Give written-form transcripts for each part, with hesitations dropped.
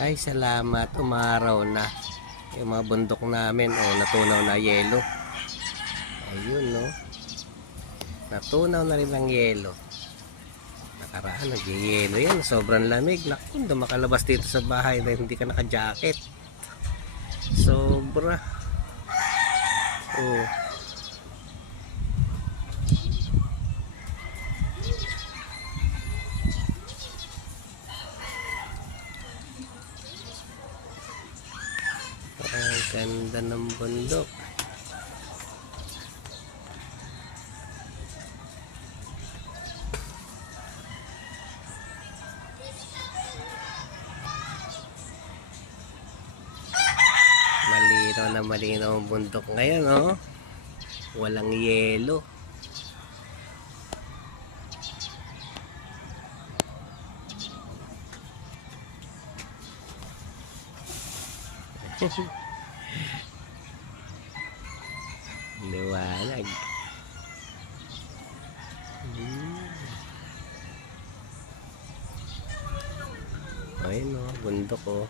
Ay, salamat. Umaraw na. Yung mga bundok namin, oh, natunaw na yelo. Ayun, no. Natunaw na rin ang yelo. Nakaraan, nagyayelo yan. Sobrang lamig. Naku, hindi makalabas dito sa bahay na hindi ka naka-jacket. Sobra. Oh. Ang ganda ng bundok. Malinaw na malinaw ang bundok ngayon, oh. Walang yelo. Liwanag. Ayun, oh, bundok, oh.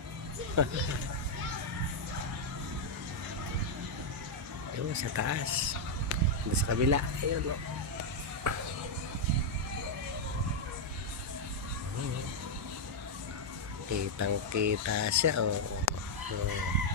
Ayun, sa taas. Doon sa kabila. Ayun, oh. Kitang kita siya, oh. Oh.